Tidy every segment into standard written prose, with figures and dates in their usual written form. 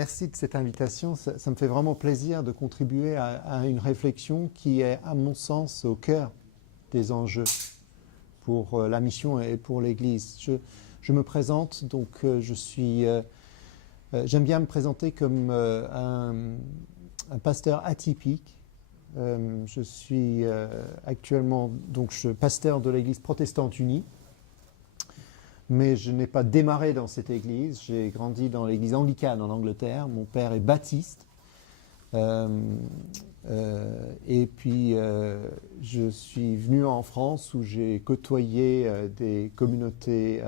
merci de cette invitation. Ça me fait vraiment plaisir de contribuer à une réflexion qui est, à mon sens, au cœur des enjeux pour la mission et pour l'Église. Je me présente, donc j'aime bien me présenter comme un pasteur atypique. Je suis actuellement pasteur de l'Église protestante unie, mais je n'ai pas démarré dans cette église. J'ai grandi dans l'église anglicane en Angleterre. Mon père est baptiste. Et puis, je suis venu en France où j'ai côtoyé des communautés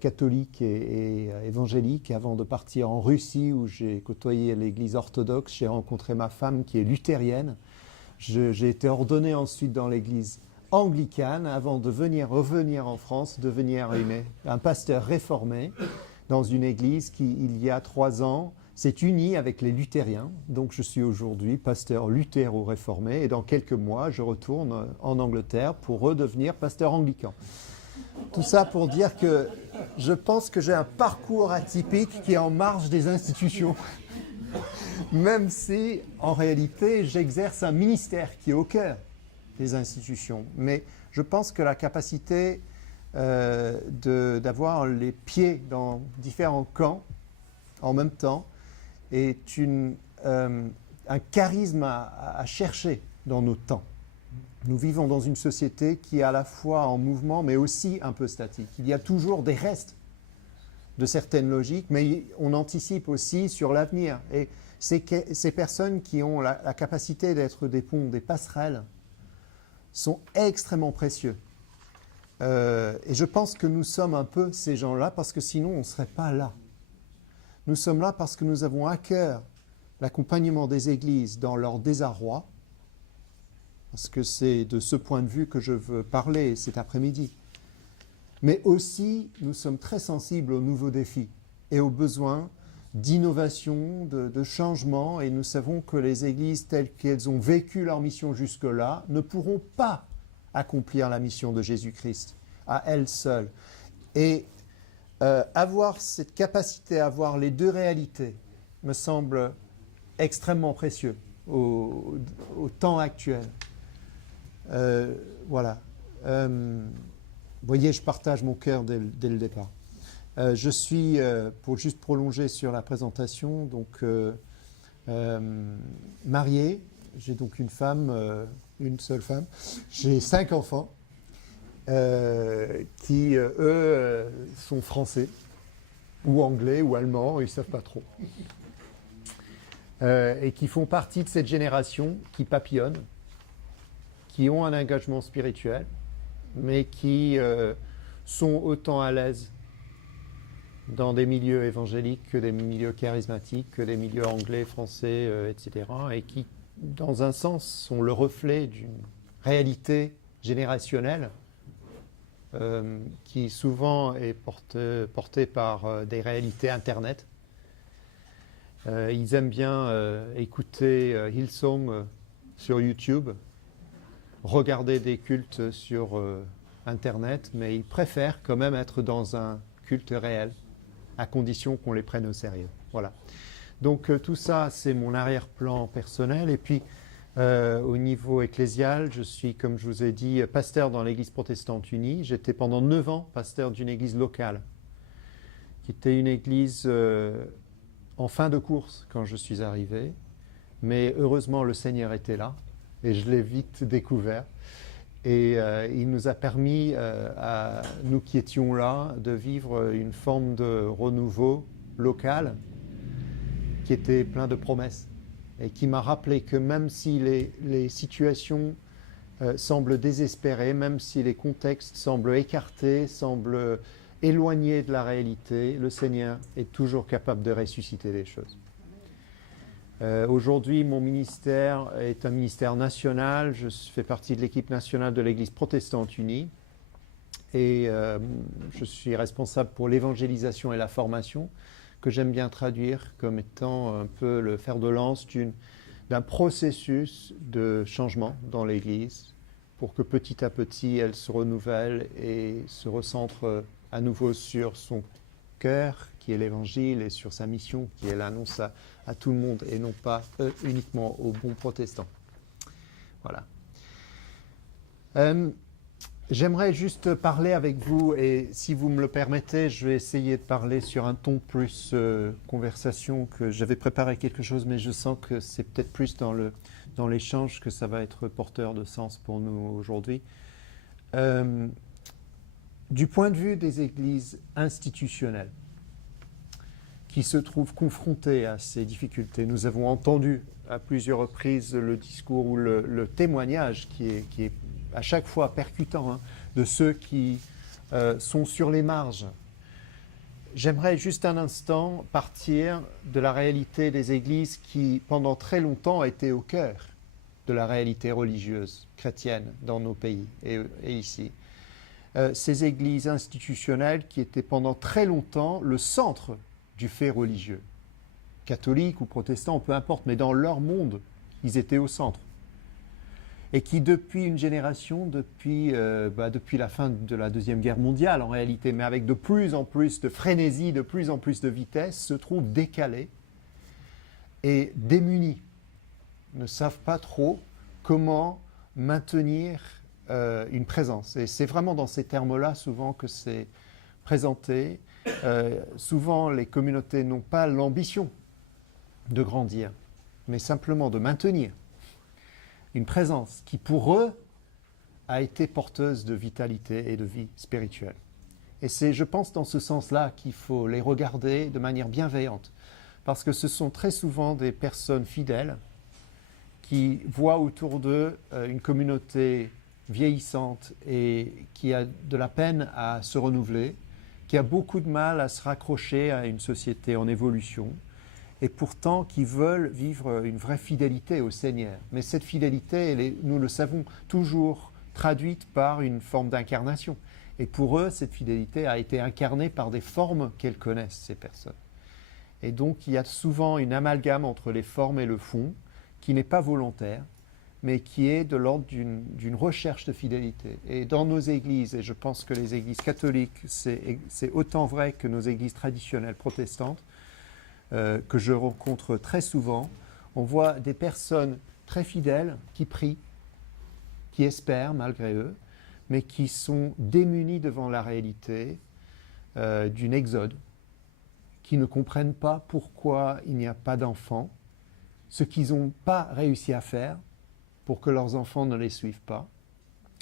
catholiques et évangéliques avant de partir en Russie où j'ai côtoyé l'église orthodoxe. J'ai rencontré ma femme qui est luthérienne. J'ai été ordonné ensuite dans l'église anglicane avant de revenir en France, devenir un pasteur réformé dans une église qui, il y a 3 ans, s'est unie avec les luthériens. Donc je suis aujourd'hui pasteur luthéro-réformé et dans quelques mois, je retourne en Angleterre pour redevenir pasteur anglican. Tout ça pour dire que je pense que j'ai un parcours atypique qui est en marge des institutions. Même si, en réalité, j'exerce un ministère qui est au cœur des institutions. Mais je pense que la capacité d'avoir les pieds dans différents camps en même temps est un charisme à chercher dans nos temps. Nous vivons dans une société qui est à la fois en mouvement, mais aussi un peu statique. Il y a toujours des restes de certaines logiques, mais on anticipe aussi sur l'avenir. Et ces personnes qui ont la capacité d'être des ponts, des passerelles, sont extrêmement précieux. Et je pense que nous sommes un peu ces gens-là, parce que sinon on ne serait pas là. Nous sommes là parce que nous avons à cœur l'accompagnement des églises dans leur désarroi, parce que c'est de ce point de vue que je veux parler cet après-midi. Mais aussi, nous sommes très sensibles aux nouveaux défis et aux besoins d'innovation, de changement, et nous savons que les églises telles qu'elles ont vécu leur mission jusque-là ne pourront pas accomplir la mission de Jésus-Christ à elles seules. Et avoir cette capacité à voir les deux réalités me semble extrêmement précieux au temps actuel. Voilà. Vous voyez, je partage mon cœur dès le départ. Je suis, pour juste prolonger sur la présentation, donc marié. J'ai donc une seule femme. J'ai 5 enfants qui, eux, sont français ou anglais ou allemands, ils ne savent pas trop. Et qui font partie de cette génération qui papillonne, qui ont un engagement spirituel, mais qui sont autant à l'aise dans des milieux évangéliques que des milieux charismatiques, que des milieux anglais, français, etc. Et qui, dans un sens, sont le reflet d'une réalité générationnelle qui souvent est portée par des réalités Internet. Ils aiment bien écouter Hillsong sur YouTube, regarder des cultes sur Internet, mais ils préfèrent quand même être dans un culte réel, à condition qu'on les prenne au sérieux. Voilà. Donc tout ça, c'est mon arrière-plan personnel. Et puis, au niveau ecclésial, je suis, comme je vous ai dit, pasteur dans l'Église protestante unie. J'étais pendant 9 ans pasteur d'une église locale, qui était une église en fin de course quand je suis arrivé. Mais heureusement, le Seigneur était là, et je l'ai vite découvert. Et il nous a permis, à nous qui étions là, de vivre une forme de renouveau local qui était plein de promesses et qui m'a rappelé que même si les situations semblent désespérées, même si les contextes semblent écartés, semblent éloignés de la réalité, le Seigneur est toujours capable de ressusciter les choses. Aujourd'hui, mon ministère est un ministère national. Je fais partie de l'équipe nationale de l'Église protestante unie et je suis responsable pour l'évangélisation et la formation, que j'aime bien traduire comme étant un peu le fer de lance d'un processus de changement dans l'Église pour que petit à petit elle se renouvelle et se recentre à nouveau sur son cœur qui est l'Évangile, et sur sa mission, qui est l'annonce à tout le monde, et non pas uniquement aux bons protestants. Voilà. J'aimerais juste parler avec vous, et si vous me le permettez, je vais essayer de parler sur un ton plus conversation, que j'avais préparé quelque chose, mais je sens que c'est peut-être plus dans l'échange que ça va être porteur de sens pour nous aujourd'hui. Du point de vue des églises institutionnelles qui se trouvent confrontées à ces difficultés, nous avons entendu à plusieurs reprises le discours ou le témoignage qui est à chaque fois percutant, de ceux qui sont sur les marges. J'aimerais juste un instant partir de la réalité des églises qui, pendant très longtemps, étaient au cœur de la réalité religieuse chrétienne dans nos pays et ici. Ces églises institutionnelles qui étaient pendant très longtemps le centre du fait religieux. Catholiques ou protestants, peu importe, mais dans leur monde, ils étaient au centre. Et qui, depuis une génération, depuis la fin de la Deuxième Guerre mondiale en réalité, mais avec de plus en plus de frénésie, de plus en plus de vitesse, se trouvent décalés et démunis, ne savent pas trop comment maintenir une présence. Et c'est vraiment dans ces termes-là souvent que c'est présenté. Souvent, les communautés n'ont pas l'ambition de grandir, mais simplement de maintenir une présence qui, pour eux, a été porteuse de vitalité et de vie spirituelle. Et c'est, je pense, dans ce sens-là qu'il faut les regarder de manière bienveillante, parce que ce sont très souvent des personnes fidèles qui voient autour d'eux une communauté vieillissante et qui a de la peine à se renouveler, qui a beaucoup de mal à se raccrocher à une société en évolution, et pourtant qui veulent vivre une vraie fidélité au Seigneur. Mais cette fidélité, elle est, nous le savons, toujours traduite par une forme d'incarnation. Et pour eux, cette fidélité a été incarnée par des formes qu'elles connaissent, ces personnes. Et donc, il y a souvent une amalgame entre les formes et le fond, qui n'est pas volontaire, mais qui est de l'ordre d'une recherche de fidélité. Et dans nos églises, et je pense que les églises catholiques, c'est autant vrai que nos églises traditionnelles protestantes, que je rencontre très souvent, on voit des personnes très fidèles qui prient, qui espèrent malgré eux, mais qui sont démunies devant la réalité d'une exode, qui ne comprennent pas pourquoi il n'y a pas d'enfants, ce qu'ils n'ont pas réussi à faire pour que leurs enfants ne les suivent pas.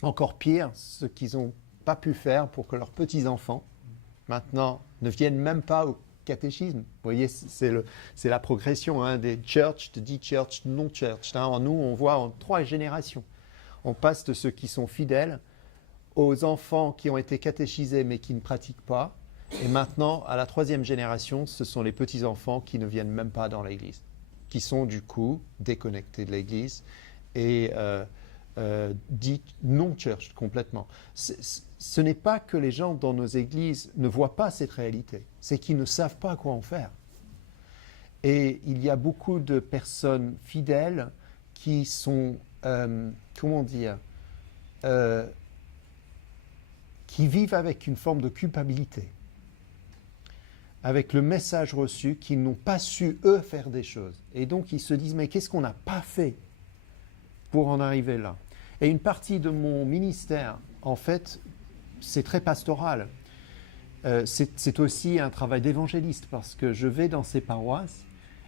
Encore pire, ce qu'ils n'ont pas pu faire pour que leurs petits-enfants, maintenant, ne viennent même pas au catéchisme. Vous voyez, c'est la progression des church, de de-church, non-church. Nous, on voit en 3 générations. On passe de ceux qui sont fidèles aux enfants qui ont été catéchisés mais qui ne pratiquent pas. Et maintenant, à la 3e génération, ce sont les petits-enfants qui ne viennent même pas dans l'Église, qui sont du coup déconnectés de l'Église et dit non-church complètement. Ce n'est pas que les gens dans nos églises ne voient pas cette réalité, c'est qu'ils ne savent pas quoi en faire. Et il y a beaucoup de personnes fidèles qui sont, qui vivent avec une forme de culpabilité, avec le message reçu qu'ils n'ont pas su, eux, faire des choses. Et donc, ils se disent, mais qu'est-ce qu'on n'a pas fait pour en arriver là? Et une partie de mon ministère, en fait, c'est très pastoral. C'est aussi un travail d'évangéliste, parce que je vais dans ces paroisses,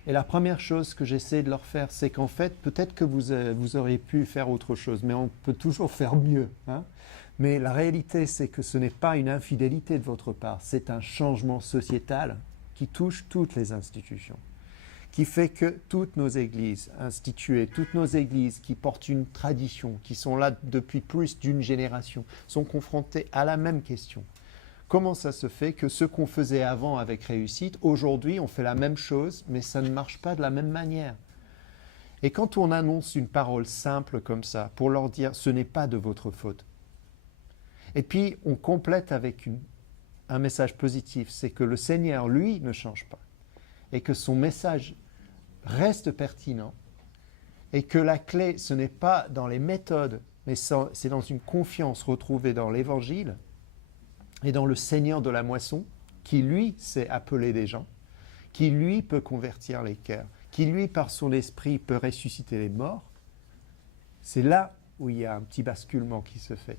et la première chose que j'essaie de leur faire, c'est qu'en fait, peut-être que vous auriez pu faire autre chose, mais on peut toujours faire mieux. Mais la réalité, c'est que ce n'est pas une infidélité de votre part, c'est un changement sociétal qui touche toutes les institutions, qui fait que toutes nos églises instituées, toutes nos églises qui portent une tradition, qui sont là depuis plus d'une génération, sont confrontées à la même question. Comment ça se fait que ce qu'on faisait avant avec réussite, aujourd'hui on fait la même chose, mais ça ne marche pas de la même manière? Et quand on annonce une parole simple comme ça, pour leur dire « ce n'est pas de votre faute », et puis on complète avec un message positif, c'est que le Seigneur, lui, ne change pas, et que son message reste pertinent, et que la clé, ce n'est pas dans les méthodes, mais c'est dans une confiance retrouvée dans l'Évangile et dans le Seigneur de la moisson, qui lui sait appeler des gens, qui lui peut convertir les cœurs, qui lui par son esprit peut ressusciter les morts, c'est là où il y a un petit basculement qui se fait.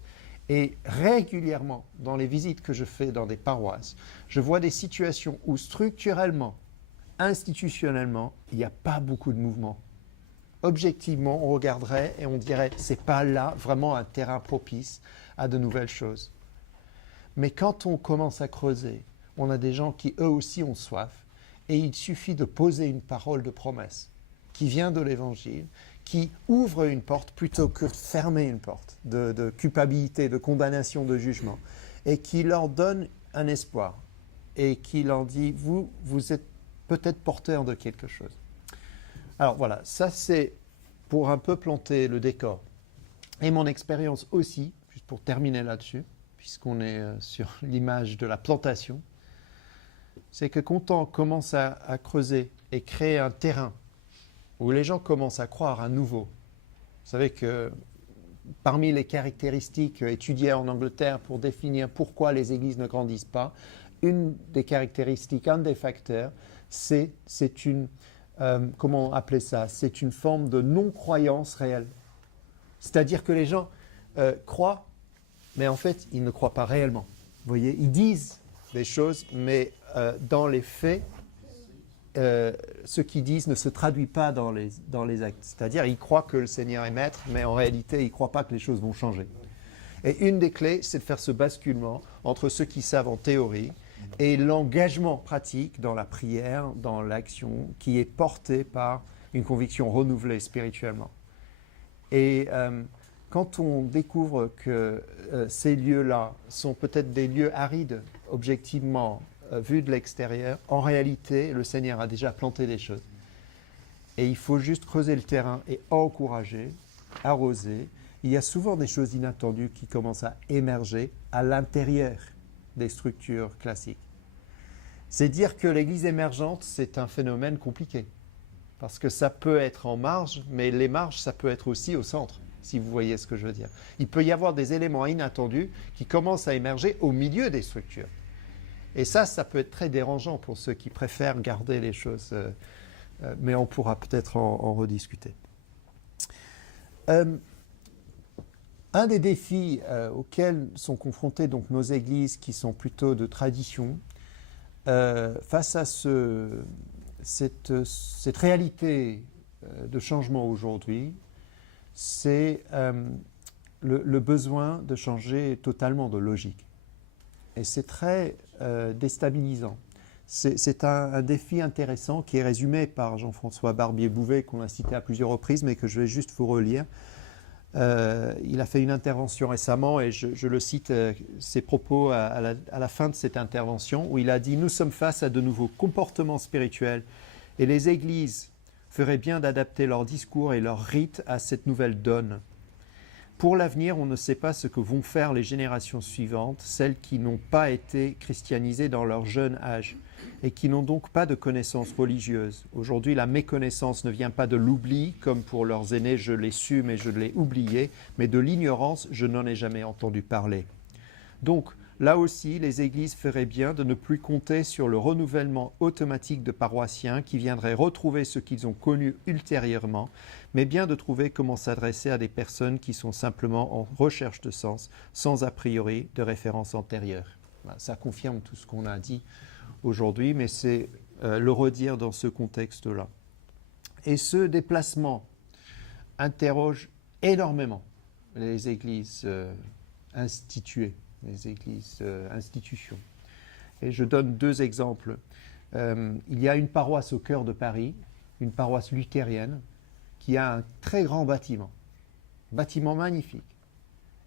Et régulièrement, dans les visites que je fais dans des paroisses, je vois des situations où structurellement, institutionnellement, il n'y a pas beaucoup de mouvement. Objectivement, on regarderait et on dirait que ce n'est pas là vraiment un terrain propice à de nouvelles choses. Mais quand on commence à creuser, on a des gens qui eux aussi ont soif et il suffit de poser une parole de promesse qui vient de l'Évangile, qui ouvre une porte plutôt que de fermer une porte de culpabilité, de condamnation, de jugement, et qui leur donne un espoir et qui leur dit « vous êtes peut-être porteur de quelque chose ». Alors voilà, ça c'est pour un peu planter le décor. Et mon expérience aussi, juste pour terminer là-dessus, puisqu'on est sur l'image de la plantation, c'est que quand on commence à creuser et créer un terrain où les gens commencent à croire à nouveau, vous savez que parmi les caractéristiques étudiées en Angleterre pour définir pourquoi les églises ne grandissent pas, une des caractéristiques, un des facteurs, c'est une... comment appeler ça? C'est une forme de non-croyance réelle. C'est-à-dire que les gens croient, mais en fait, ils ne croient pas réellement. Vous voyez, ils disent des choses, mais dans les faits, ce qu'ils disent ne se traduit pas dans les actes. C'est-à-dire, ils croient que le Seigneur est maître, mais en réalité, ils ne croient pas que les choses vont changer. Et une des clés, c'est de faire ce basculement entre ceux qui savent en théorie et l'engagement pratique dans la prière, dans l'action, qui est porté par une conviction renouvelée spirituellement. Et quand on découvre que ces lieux-là sont peut-être des lieux arides, objectivement, vus de l'extérieur, en réalité, le Seigneur a déjà planté des choses. Et il faut juste creuser le terrain et encourager, arroser. Il y a souvent des choses inattendues qui commencent à émerger à l'intérieur des structures classiques. C'est dire que l'Église émergente, c'est un phénomène compliqué. Parce que ça peut être en marge, mais les marges, ça peut être aussi au centre, si vous voyez ce que je veux dire. Il peut y avoir des éléments inattendus qui commencent à émerger au milieu des structures. Et ça peut être très dérangeant pour ceux qui préfèrent garder les choses, mais on pourra peut-être en rediscuter. Un des défis auxquels sont confrontées donc nos églises qui sont plutôt de tradition, face à cette réalité de changement aujourd'hui, c'est le besoin de changer totalement de logique. Et c'est très déstabilisant. C'est un défi intéressant qui est résumé par Jean-François Barbier-Bouvet, qu'on a cité à plusieurs reprises, mais que je vais juste vous relire. Il a fait une intervention récemment et je le cite, ses propos à la fin de cette intervention où il a dit « Nous sommes face à de nouveaux comportements spirituels et les églises feraient bien d'adapter leur discours et leurs rites à cette nouvelle donne. Pour l'avenir, on ne sait pas ce que vont faire les générations suivantes, celles qui n'ont pas été christianisées dans leur jeune âge et qui n'ont donc pas de connaissances religieuses. Aujourd'hui, la méconnaissance ne vient pas de l'oubli, comme pour leurs aînés, je l'ai su mais je l'ai oublié, mais de l'ignorance, je n'en ai jamais entendu parler. Donc, là aussi, les églises feraient bien de ne plus compter sur le renouvellement automatique de paroissiens qui viendraient retrouver ce qu'ils ont connu ultérieurement, mais bien de trouver comment s'adresser à des personnes qui sont simplement en recherche de sens, sans a priori de référence antérieure. Ça confirme tout ce qu'on a dit aujourd'hui, mais c'est le redire dans ce contexte-là. Et ce déplacement interroge énormément les églises instituées, les églises institutions. Et je donne deux exemples. Il y a une paroisse au cœur de Paris, une paroisse luthérienne, qui a un très grand bâtiment magnifique.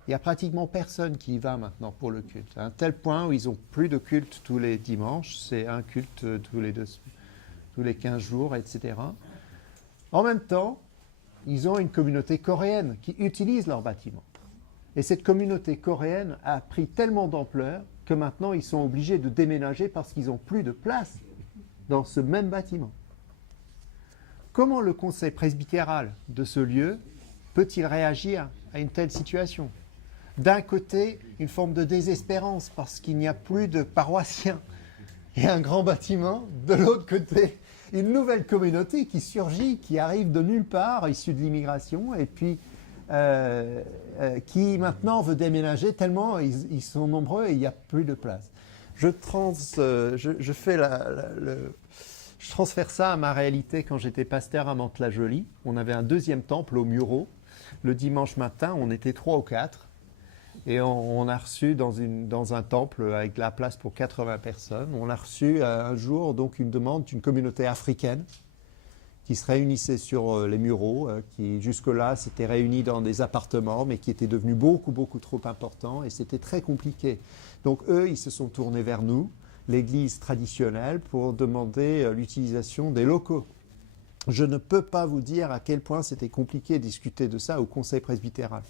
Il n'y a pratiquement personne qui y va maintenant pour le culte, à un tel point où ils n'ont plus de culte tous les dimanches, c'est un culte tous les 15 jours, etc. En même temps, ils ont une communauté coréenne qui utilise leur bâtiment. Et cette communauté coréenne a pris tellement d'ampleur que maintenant ils sont obligés de déménager parce qu'ils n'ont plus de place dans ce même bâtiment. Comment le conseil presbytéral de ce lieu peut-il réagir à une telle situation? D'un côté, une forme de désespérance parce qu'il n'y a plus de paroissiens et un grand bâtiment. De l'autre côté, une nouvelle communauté qui surgit, qui arrive de nulle part, issue de l'immigration, et puis qui maintenant veut déménager tellement ils sont nombreux et il n'y a plus de place. Je transfère ça à ma réalité quand j'étais pasteur à Mantes-la-Jolie. On avait un deuxième temple au Mureau. Le dimanche matin, on était 3 ou 4 et on a reçu dans un temple avec de la place pour 80 personnes. On a reçu un jour donc une demande d'une communauté africaine qui se réunissait sur les Mureaux, qui jusque-là s'étaient réunis dans des appartements, mais qui étaient devenus beaucoup, beaucoup trop importants, et c'était très compliqué. Donc eux, ils se sont tournés vers nous, l'église traditionnelle, pour demander l'utilisation des locaux. Je ne peux pas vous dire à quel point c'était compliqué de discuter de ça au conseil presbytéral.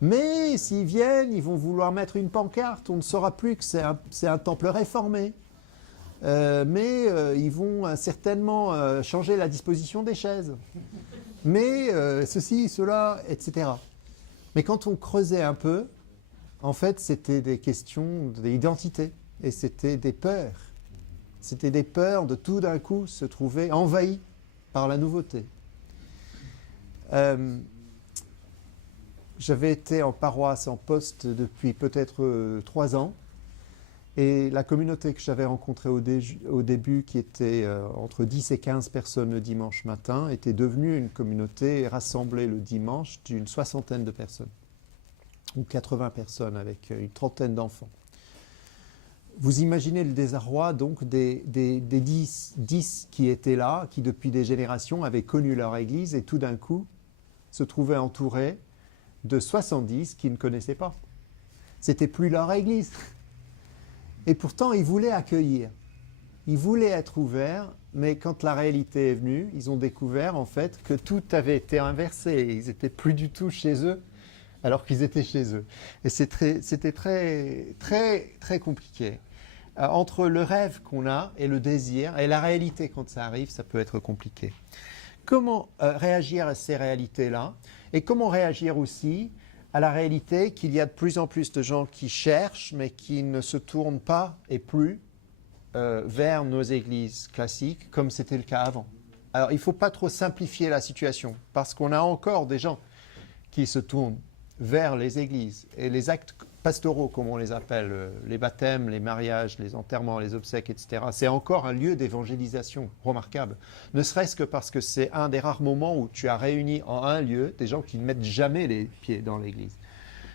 Mais s'ils viennent, ils vont vouloir mettre une pancarte, on ne saura plus que c'est un temple réformé. Mais ils vont certainement changer la disposition des chaises. Mais ceci, cela, etc. Mais quand on creusait un peu, en fait, c'était des questions d'identité. Et c'était des peurs. C'était des peurs de tout d'un coup se trouver envahi par la nouveauté. J'avais été en paroisse, en poste depuis peut-être 3 ans. Et la communauté que j'avais rencontrée au début, qui était entre 10 et 15 personnes le dimanche matin, était devenue une communauté rassemblée le dimanche d'une 60aine de personnes, ou 80 personnes avec une 30aine d'enfants. Vous imaginez le désarroi donc des 10 qui étaient là, qui depuis des générations avaient connu leur église et tout d'un coup se trouvaient entourés de 70 qui ne connaissaient pas. C'était plus leur église. Et pourtant, ils voulaient accueillir. Ils voulaient être ouverts, mais quand la réalité est venue, ils ont découvert en fait que tout avait été inversé. Ils n'étaient plus du tout chez eux, alors qu'ils étaient chez eux. Et c'était très, très, très compliqué. Entre le rêve qu'on a et le désir, et la réalité quand ça arrive, ça peut être compliqué. Comment réagir à ces réalités-là? Et comment réagir aussi à la réalité qu'il y a de plus en plus de gens qui cherchent, mais qui ne se tournent pas et plus vers nos églises classiques, comme c'était le cas avant. Alors, il ne faut pas trop simplifier la situation, parce qu'on a encore des gens qui se tournent vers les églises. Et les actes pastoraux, comme on les appelle, les baptêmes, les mariages, les enterrements, les obsèques, etc., c'est encore un lieu d'évangélisation remarquable. Ne serait-ce que parce que c'est un des rares moments où tu as réuni en un lieu des gens qui ne mettent jamais les pieds dans l'église.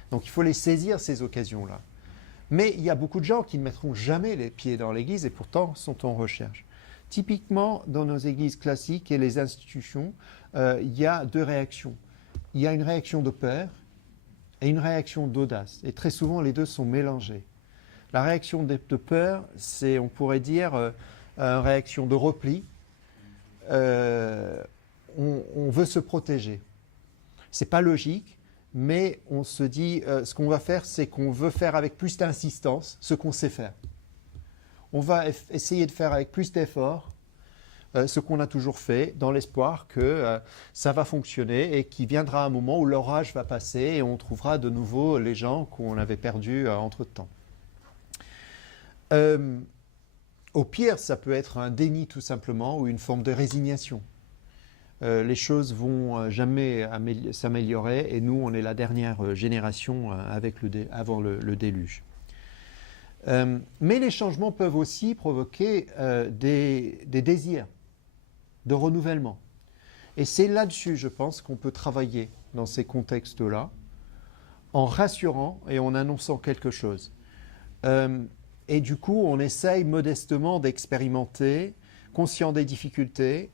Donc il faut les saisir, ces occasions-là. Mais il y a beaucoup de gens qui ne mettront jamais les pieds dans l'église et pourtant sont en recherche. Typiquement, dans nos églises classiques et les institutions, il y a 2 réactions. Il y a une réaction de peur et une réaction d'audace. Et très souvent, les deux sont mélangés. La réaction de peur, c'est, on pourrait dire, une réaction de repli. On veut se protéger. Ce n'est pas logique, mais on se dit, ce qu'on va faire, c'est qu'on veut faire avec plus d'insistance ce qu'on sait faire. On va essayer de faire avec plus d'efforts ce qu'on a toujours fait, dans l'espoir que ça va fonctionner et qu'il viendra un moment où l'orage va passer et on trouvera de nouveau les gens qu'on avait perdus entre-temps. Au pire, ça peut être un déni tout simplement ou une forme de résignation. Les choses vont jamais s'améliorer et nous, on est la dernière génération avant le déluge. Mais les changements peuvent aussi provoquer des désirs de renouvellement. Et c'est là-dessus, je pense, qu'on peut travailler dans ces contextes-là, en rassurant et en annonçant quelque chose. Et du coup, on essaye modestement d'expérimenter, conscient des difficultés,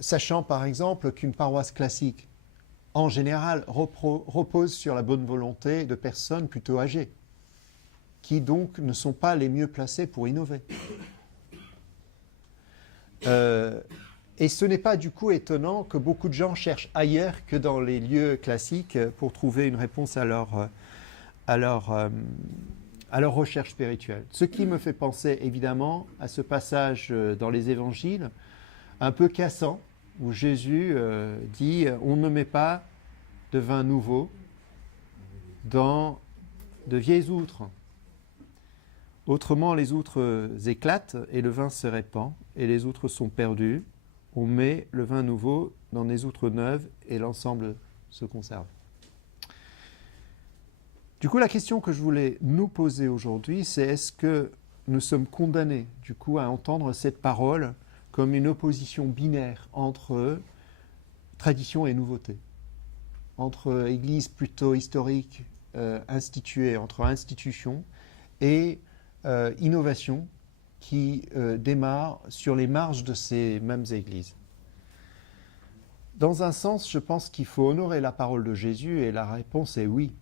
sachant par exemple qu'une paroisse classique, en général, repose sur la bonne volonté de personnes plutôt âgées, qui donc ne sont pas les mieux placées pour innover. Et ce n'est pas du coup étonnant que beaucoup de gens cherchent ailleurs que dans les lieux classiques pour trouver une réponse à leur recherche spirituelle. Ce qui me fait penser évidemment à ce passage dans les évangiles, un peu cassant, où Jésus dit « On ne met pas de vin nouveau dans de vieilles outres ». Autrement, les outres éclatent et le vin se répand, et les outres sont perdues. On met le vin nouveau dans des outres neuves et l'ensemble se conserve. Du coup, la question que je voulais nous poser aujourd'hui, c'est est-ce que nous sommes condamnés, du coup, à entendre cette parole comme une opposition binaire entre tradition et nouveauté, entre église plutôt historique, instituée, entre institutions, et innovation qui démarre sur les marges de ces mêmes églises. Dans un sens, je pense qu'il faut honorer la parole de Jésus et la réponse est oui.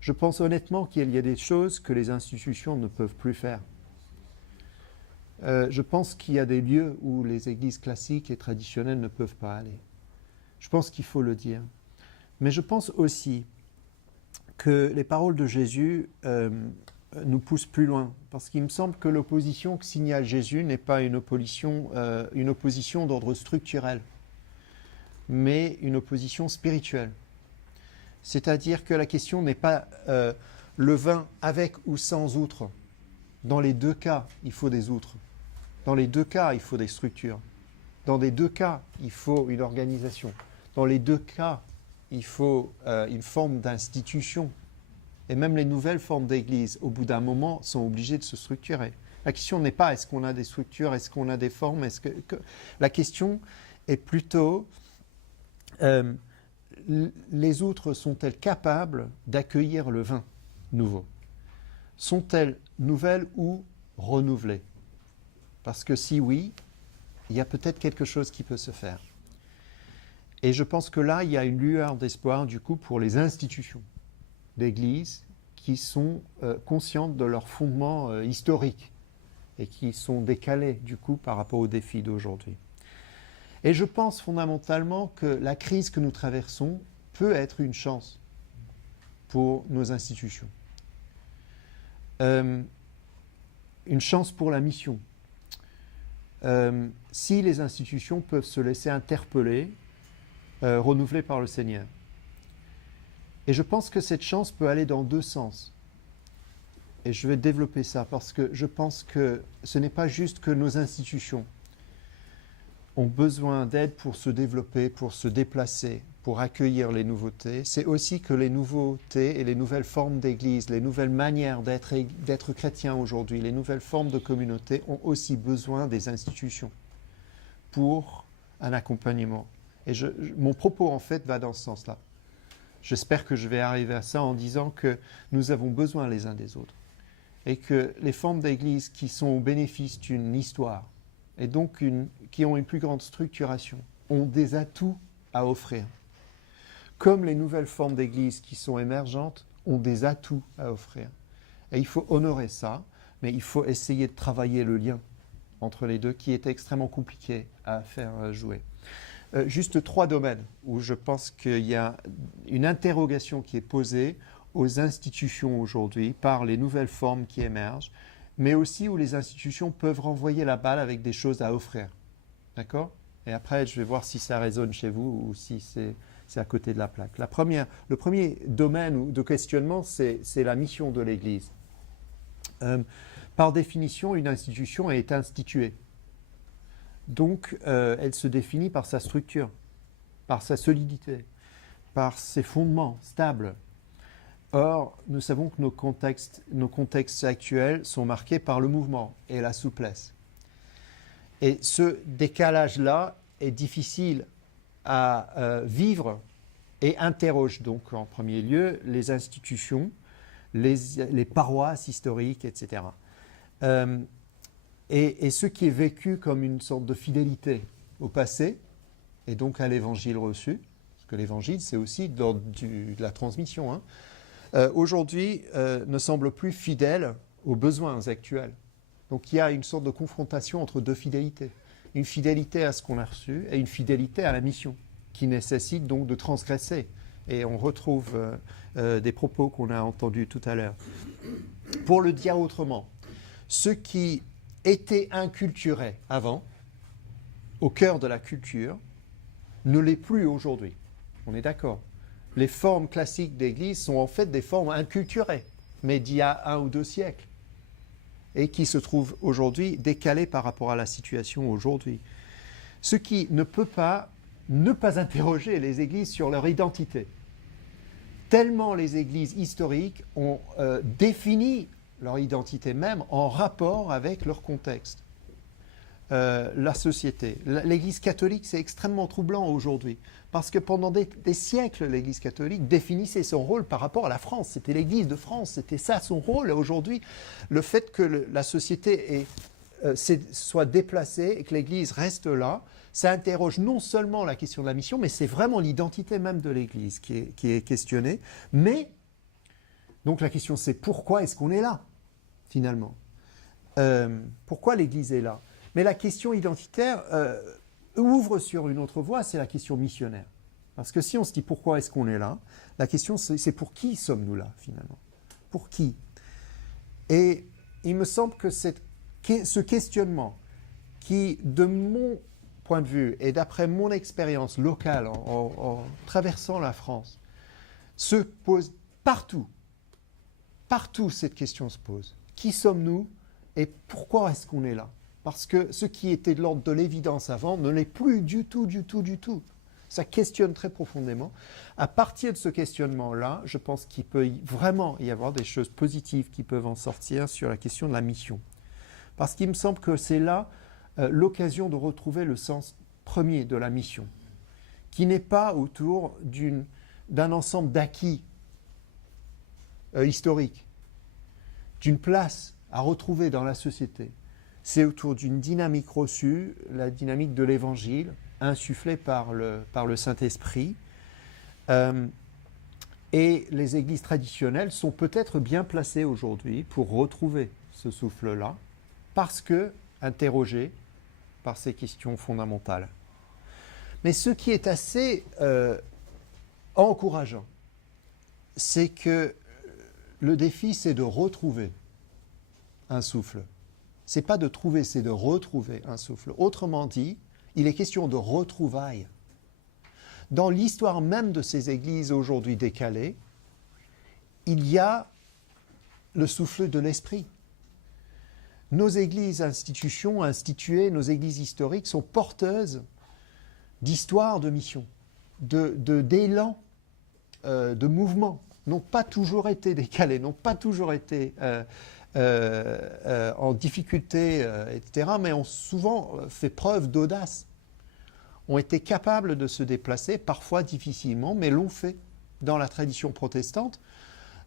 Je pense honnêtement qu'il y a des choses que les institutions ne peuvent plus faire. Je pense qu'il y a des lieux où les églises classiques et traditionnelles ne peuvent pas aller. Je pense qu'il faut le dire. Mais je pense aussi que les paroles de Jésus nous poussent plus loin. Parce qu'il me semble que l'opposition que signale Jésus n'est pas une opposition d'ordre structurel, mais une opposition spirituelle. C'est-à-dire que la question n'est pas le vin avec ou sans outre. Dans les deux cas, il faut des outres. Dans les deux cas, il faut des structures. Dans les deux cas, il faut une organisation. Dans les deux cas, il faut une forme d'institution. Et même les nouvelles formes d'église, au bout d'un moment, sont obligées de se structurer. La question n'est pas est-ce qu'on a des structures, est-ce qu'on a des formes, La question est plutôt les outres sont-elles capables d'accueillir le vin nouveau? Sont-elles nouvelles ou renouvelées? Parce que si oui, il y a peut-être quelque chose qui peut se faire. Et je pense que là, il y a une lueur d'espoir du coup pour les institutions d'Église qui sont conscientes de leur fondement historique et qui sont décalées du coup par rapport aux défis d'aujourd'hui. Et je pense fondamentalement que la crise que nous traversons peut être une chance pour nos institutions. Une chance pour la mission. Si les institutions peuvent se laisser interpeller, renouvelées par le Seigneur. Et je pense que cette chance peut aller dans deux sens. Et je vais développer ça parce que je pense que ce n'est pas juste que nos institutions ont besoin d'aide pour se développer, pour se déplacer, pour accueillir les nouveautés. C'est aussi que les nouveautés et les nouvelles formes d'église, les nouvelles manières d'être chrétien aujourd'hui, les nouvelles formes de communauté ont aussi besoin des institutions pour un accompagnement. Et mon propos en fait va dans ce sens-là. J'espère que je vais arriver à ça en disant que nous avons besoin les uns des autres et que les formes d'église qui sont au bénéfice d'une histoire et donc qui ont une plus grande structuration ont des atouts à offrir. Comme les nouvelles formes d'église qui sont émergentes ont des atouts à offrir. Et il faut honorer ça, mais il faut essayer de travailler le lien entre les deux qui est extrêmement compliqué à faire jouer. Juste 3 domaines où je pense qu'il y a une interrogation qui est posée aux institutions aujourd'hui par les nouvelles formes qui émergent, mais aussi où les institutions peuvent renvoyer la balle avec des choses à offrir. D'accord ? Et après, je vais voir si ça résonne chez vous ou si c'est à côté de la plaque. Le premier domaine de questionnement, c'est la mission de l'Église. Par définition, une institution est instituée. Donc, elle se définit par sa structure, par sa solidité, par ses fondements stables. Or, nous savons que nos contextes actuels sont marqués par le mouvement et la souplesse. Et ce décalage-là est difficile à vivre et interroge donc en premier lieu les institutions, les paroisses historiques, etc. Et ce qui est vécu comme une sorte de fidélité au passé et donc à l'évangile reçu, parce que l'évangile c'est aussi de la transmission, aujourd'hui ne semble plus fidèle aux besoins actuels. Donc il y a une sorte de confrontation entre deux fidélités. Une fidélité à ce qu'on a reçu et une fidélité à la mission, qui nécessite donc de transgresser. Et on retrouve des propos qu'on a entendus tout à l'heure. Pour le dire autrement, ce qui était inculturé avant, au cœur de la culture, ne l'est plus aujourd'hui. On est d'accord. Les formes classiques d'église sont en fait des formes inculturées, mais d'il y a 1 ou 2 siècles. et qui se trouve aujourd'hui décalé par rapport à la situation aujourd'hui. Ce qui ne peut pas ne pas interroger les églises sur leur identité. Tellement les églises historiques ont défini leur identité même en rapport avec leur contexte. La société. L'Église catholique, c'est extrêmement troublant aujourd'hui, parce que pendant des siècles, l'Église catholique définissait son rôle par rapport à la France. C'était l'Église de France, c'était ça son rôle. Aujourd'hui, le fait que la société soit déplacée et que l'Église reste là, ça interroge non seulement la question de la mission, mais c'est vraiment l'identité même de l'Église qui est questionnée. Mais, donc la question c'est pourquoi est-ce qu'on est là, finalement pourquoi l'Église est là? Mais la question identitaire ouvre sur une autre voie, c'est la question missionnaire. Parce que si on se dit pourquoi est-ce qu'on est là, la question c'est pour qui sommes-nous là, finalement? Pour qui? Et il me semble que ce questionnement qui, de mon point de vue et d'après mon expérience locale en traversant la France, se pose partout. Partout, cette question se pose. Qui sommes-nous et pourquoi est-ce qu'on est là? Parce que ce qui était de l'ordre de l'évidence avant ne l'est plus du tout. Ça questionne très profondément. À partir de ce questionnement-là, je pense qu'il peut vraiment y avoir des choses positives qui peuvent en sortir sur la question de la mission. Parce qu'il me semble que c'est là l'occasion de retrouver le sens premier de la mission, qui n'est pas autour d'un ensemble d'acquis historiques, d'une place à retrouver dans la société. C'est autour d'une dynamique reçue, la dynamique de l'Évangile, insufflée par le Saint-Esprit. Et les églises traditionnelles sont peut-être bien placées aujourd'hui pour retrouver ce souffle-là, parce que interrogées par ces questions fondamentales. Mais ce qui est assez encourageant, c'est que le défi, c'est de retrouver un souffle. Ce n'est pas de trouver, c'est de retrouver un souffle. Autrement dit, il est question de retrouvailles. Dans l'histoire même de ces églises aujourd'hui décalées, il y a le souffle de l'esprit. Nos églises institutions instituées, nos églises historiques sont porteuses d'histoire de mission, d'élan, de mouvement, n'ont pas toujours été décalées, n'ont pas toujours été en difficulté, etc., mais ont souvent fait preuve d'audace, ont été capables de se déplacer, parfois difficilement, mais l'ont fait. Dans la tradition protestante,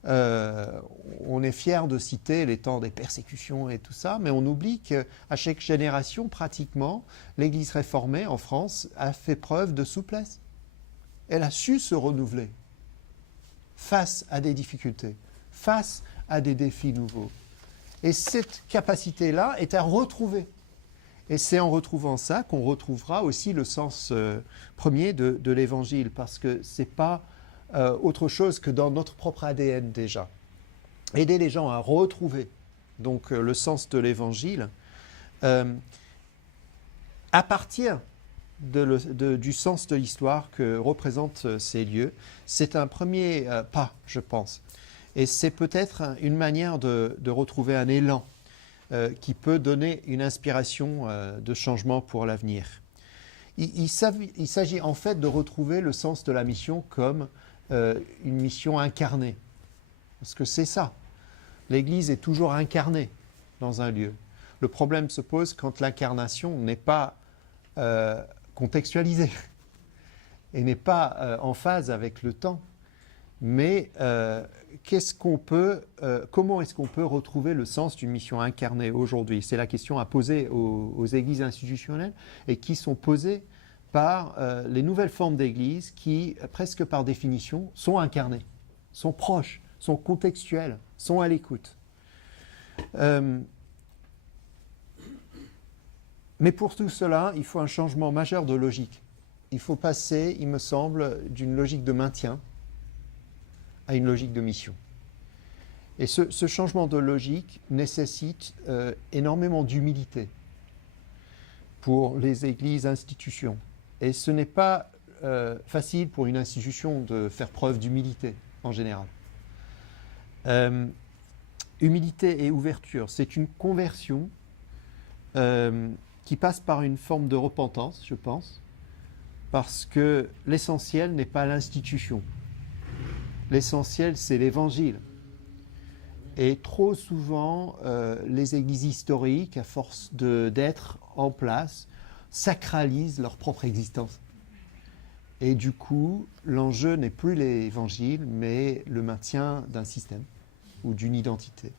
on est fier de citer les temps des persécutions et tout ça, mais on oublie qu'à chaque génération, pratiquement, l'Église réformée en France a fait preuve de souplesse. Elle a su se renouveler face à des difficultés, face à des défis nouveaux. Et cette capacité-là est à retrouver. Et c'est en retrouvant ça qu'on retrouvera aussi le sens premier de l'Évangile, parce que ce n'est pas autre chose que dans notre propre ADN déjà. Aider les gens à retrouver donc, le sens de l'Évangile à partir du sens de l'histoire que représentent ces lieux, c'est un premier pas, je pense. Et c'est peut-être une manière de retrouver un élan qui peut donner une inspiration de changement pour l'avenir. Il s'agit en fait de retrouver le sens de la mission comme une mission incarnée. Parce que c'est ça. L'Église est toujours incarnée dans un lieu. Le problème se pose quand l'incarnation n'est pas contextualisée et n'est pas en phase avec le temps. Mais comment est-ce qu'on peut retrouver le sens d'une mission incarnée aujourd'hui? C'est la question à poser aux églises institutionnelles et qui sont posées par les nouvelles formes d'églises qui, presque par définition, sont incarnées, sont proches, sont contextuelles, sont à l'écoute. Mais pour tout cela, il faut un changement majeur de logique. Il faut passer, il me semble, d'une logique de maintien à une logique de mission. Et ce changement de logique nécessite énormément d'humilité pour les églises, institutions. Et ce n'est pas facile pour une institution de faire preuve d'humilité, en général. humilité et ouverture, c'est une conversion qui passe par une forme de repentance, je pense, parce que l'essentiel n'est pas l'institution. L'essentiel, c'est l'évangile. Et trop souvent, les églises historiques, à force d'être en place, sacralisent leur propre existence. Et du coup, l'enjeu n'est plus l'évangile, mais le maintien d'un système ou d'une identité.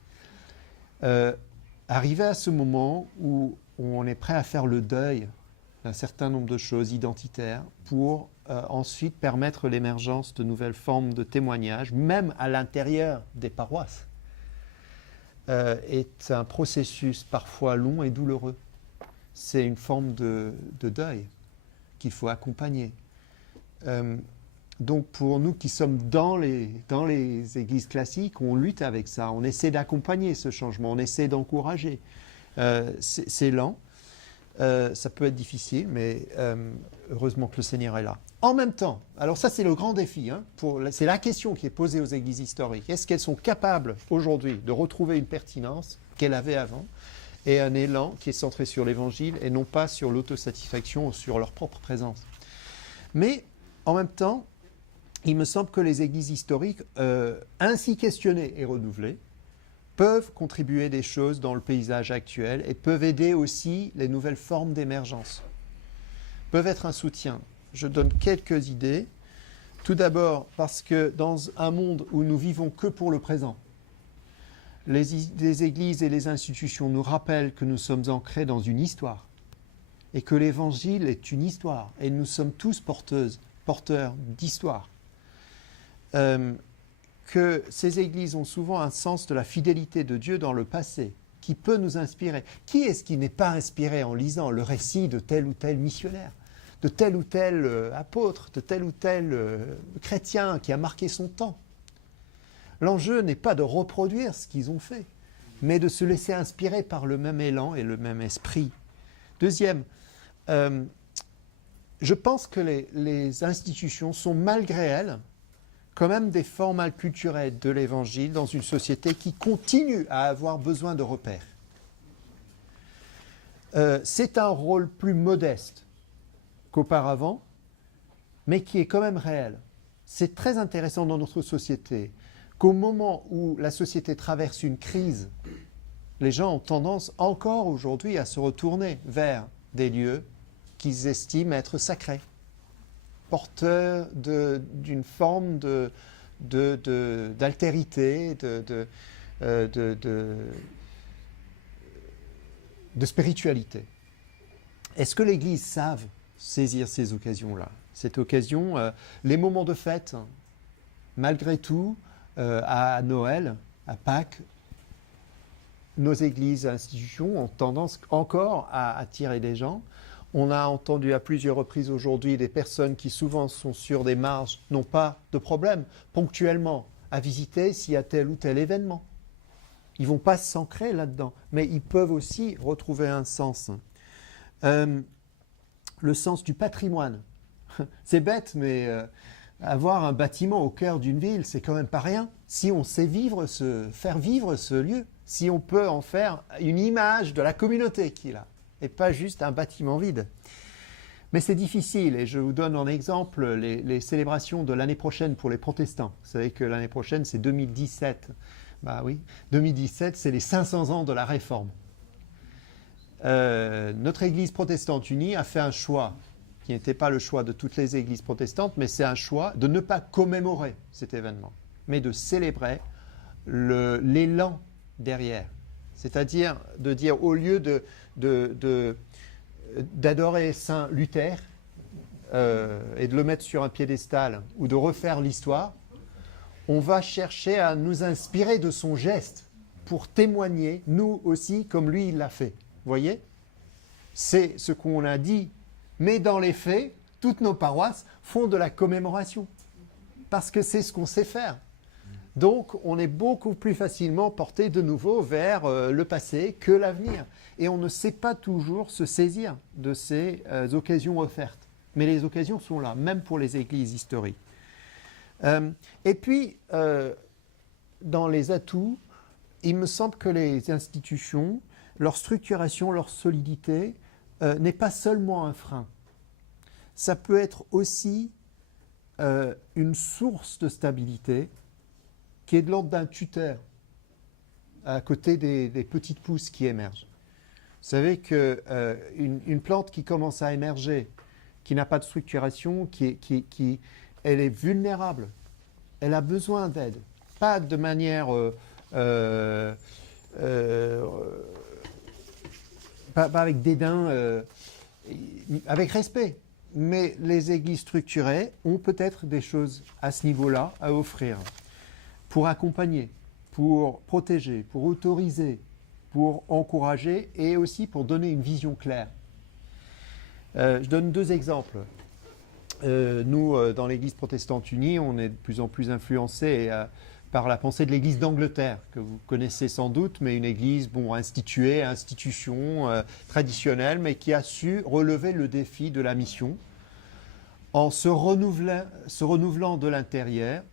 Arrivé à ce moment où on est prêt à faire le deuil d'un certain nombre de choses identitaires pour ensuite permettre l'émergence de nouvelles formes de témoignages, même à l'intérieur des paroisses, est un processus parfois long et douloureux. C'est une forme de deuil qu'il faut accompagner. Donc pour nous qui sommes dans les églises classiques, on lutte avec ça, on essaie d'accompagner ce changement, on essaie d'encourager. C'est lent, ça peut être difficile, mais heureusement que le Seigneur est là. En même temps, alors ça c'est le grand défi, hein, c'est la question qui est posée aux églises historiques. Est-ce qu'elles sont capables aujourd'hui de retrouver une pertinence qu'elles avaient avant et un élan qui est centré sur l'évangile et non pas sur l'autosatisfaction ou sur leur propre présence. Mais en même temps, il me semble que les églises historiques, ainsi questionnées et renouvelées, peuvent contribuer des choses dans le paysage actuel et peuvent aider aussi les nouvelles formes d'émergence, peuvent être un soutien. Je donne quelques idées. Tout d'abord, parce que dans un monde où nous vivons que pour le présent, les églises et les institutions nous rappellent que nous sommes ancrés dans une histoire et que l'évangile est une histoire et nous sommes tous porteurs d'histoire. Que ces églises ont souvent un sens de la fidélité de Dieu dans le passé qui peut nous inspirer. Qui est-ce qui n'est pas inspiré en lisant le récit de tel ou tel missionnaire, de tel ou tel apôtre, de tel ou tel chrétien qui a marqué son temps? L'enjeu n'est pas de reproduire ce qu'ils ont fait, mais de se laisser inspirer par le même élan et le même esprit. Deuxième, je pense que les institutions sont, malgré elles, quand même des formats culturels de l'Évangile dans une société qui continue à avoir besoin de repères. C'est un rôle plus modeste qu'auparavant, mais qui est quand même réel. C'est très intéressant dans notre société qu'au moment où la société traverse une crise, les gens ont tendance encore aujourd'hui à se retourner vers des lieux qu'ils estiment être sacrés, porteurs d'une forme d'altérité, de spiritualité. Est-ce que l'Église savent saisir ces occasions-là? Cette occasion, les moments de fête, malgré tout, à Noël, à Pâques, nos églises et institutions ont tendance encore à attirer des gens. On a entendu à plusieurs reprises aujourd'hui des personnes qui souvent sont sur des marges, n'ont pas de problème ponctuellement à visiter s'il y a tel ou tel événement. Ils ne vont pas s'ancrer là-dedans, mais ils peuvent aussi retrouver un sens. Le sens du patrimoine. C'est bête, mais avoir un bâtiment au cœur d'une ville, c'est quand même pas rien. Si on sait faire vivre ce lieu, si on peut en faire une image de la communauté qu'il a, et pas juste un bâtiment vide. Mais c'est difficile, et je vous donne en exemple les célébrations de l'année prochaine pour les protestants. Vous savez que l'année prochaine, c'est 2017. Bah oui, 2017, c'est les 500 ans de la Réforme. Notre Église protestante unie a fait un choix, qui n'était pas le choix de toutes les églises protestantes, mais c'est un choix de ne pas commémorer cet événement, mais de célébrer l'élan derrière. C'est-à-dire de dire, au lieu d'adorer Saint Luther et de le mettre sur un piédestal ou de refaire l'histoire, on va chercher à nous inspirer de son geste pour témoigner, nous aussi, comme lui il l'a fait. Vous voyez? C'est ce qu'on a dit. Mais dans les faits, toutes nos paroisses font de la commémoration. Parce que c'est ce qu'on sait faire. Donc, on est beaucoup plus facilement porté de nouveau vers le passé que l'avenir. Et on ne sait pas toujours se saisir de ces occasions offertes. Mais les occasions sont là, même pour les églises historiques. Et puis, dans les atouts, il me semble que les institutions, leur structuration, leur solidité, n'est pas seulement un frein. Ça peut être aussi une source de stabilité qui est de l'ordre d'un tuteur à côté des petites pousses qui émergent. Vous savez qu'une plante qui commence à émerger, qui n'a pas de structuration, elle est vulnérable. Elle a besoin d'aide. Pas de manière pas avec dédain, avec respect. Mais les églises structurées ont peut-être des choses à ce niveau-là à offrir pour accompagner, pour protéger, pour autoriser, pour encourager et aussi pour donner une vision claire. Je donne 2 exemples. Nous, dans l'Église protestante unie, on est de plus en plus influencés par la pensée de l'Église d'Angleterre, que vous connaissez sans doute, mais une Église instituée, institution traditionnelle, mais qui a su relever le défi de la mission en se renouvelant de l'intérieur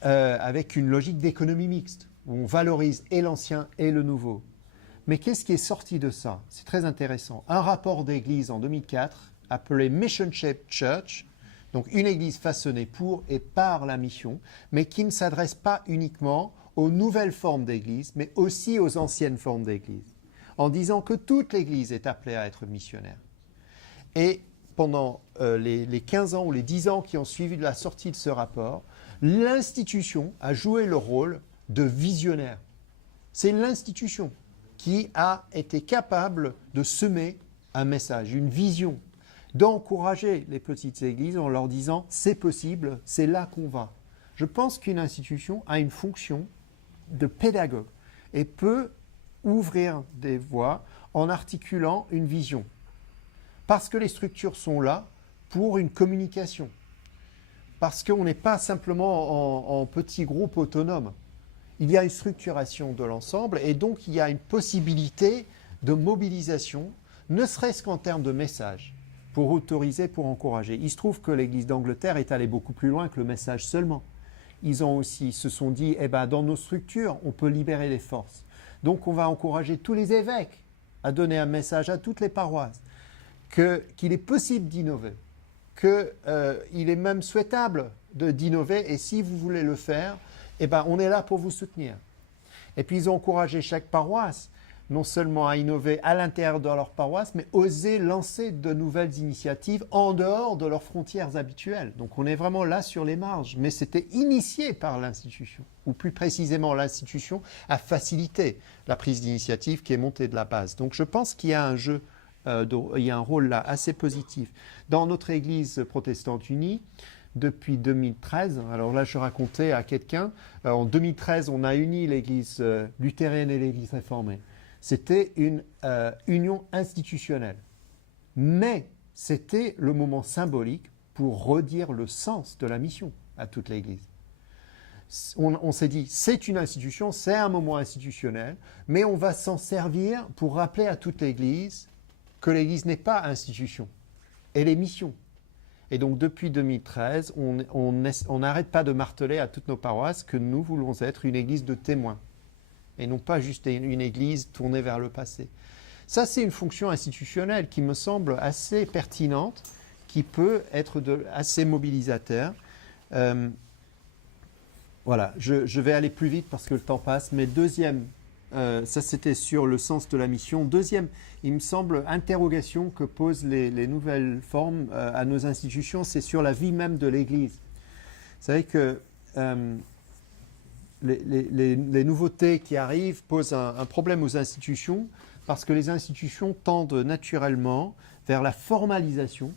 avec une logique d'économie mixte, où on valorise et l'ancien et le nouveau. Mais qu'est-ce qui est sorti de ça? C'est très intéressant. Un rapport d'Église en 2004, appelé Mission Shaped Church, donc une église façonnée pour et par la mission, mais qui ne s'adresse pas uniquement aux nouvelles formes d'église, mais aussi aux anciennes formes d'église, en disant que toute l'église est appelée à être missionnaire. Et pendant les 15 ans ou les 10 ans qui ont suivi la sortie de ce rapport, l'institution a joué le rôle de visionnaire. C'est l'institution qui a été capable de semer un message, une vision, d'encourager les petites églises en leur disant « c'est possible, c'est là qu'on va ». Je pense qu'une institution a une fonction de pédagogue et peut ouvrir des voies en articulant une vision. Parce que les structures sont là pour une communication. Parce qu'on n'est pas simplement en petits groupes autonomes. Il y a une structuration de l'ensemble et donc il y a une possibilité de mobilisation, ne serait-ce qu'en termes de message, pour autoriser, pour encourager. Il se trouve que l'Église d'Angleterre est allée beaucoup plus loin que le message seulement. Ils ont aussi se sont dit, dans nos structures, on peut libérer les forces. Donc on va encourager tous les évêques à donner un message à toutes les paroisses, qu'il est possible d'innover, qu'il est même souhaitable d'innover, et si vous voulez le faire, on est là pour vous soutenir. Et puis ils ont encouragé chaque paroisse, non seulement à innover à l'intérieur de leur paroisse, mais oser lancer de nouvelles initiatives en dehors de leurs frontières habituelles. Donc on est vraiment là sur les marges, mais c'était initié par l'institution, ou plus précisément l'institution a facilité la prise d'initiative qui est montée de la base. Donc je pense qu'il y a un jeu, il y a un rôle là assez positif. Dans notre Église protestante unie, depuis 2013, alors là je racontais à quelqu'un, en 2013 on a uni l'Église luthérienne et l'Église réformée. C'était une union institutionnelle. Mais c'était le moment symbolique pour redire le sens de la mission à toute l'Église. On s'est dit, c'est une institution, c'est un moment institutionnel, mais on va s'en servir pour rappeler à toute l'Église que l'Église n'est pas institution, elle est mission. Et donc depuis 2013, on n'arrête pas de marteler à toutes nos paroisses que nous voulons être une Église de témoins, et non pas juste une église tournée vers le passé. Ça, c'est une fonction institutionnelle qui me semble assez pertinente, qui peut être assez mobilisateur. Voilà, je vais aller plus vite parce que le temps passe, mais deuxième, ça c'était sur le sens de la mission. Deuxième, il me semble, interrogation que posent les nouvelles formes à nos institutions, c'est sur la vie même de l'Église. Vous savez que les nouveautés qui arrivent posent un problème aux institutions parce que les institutions tendent naturellement vers la formalisation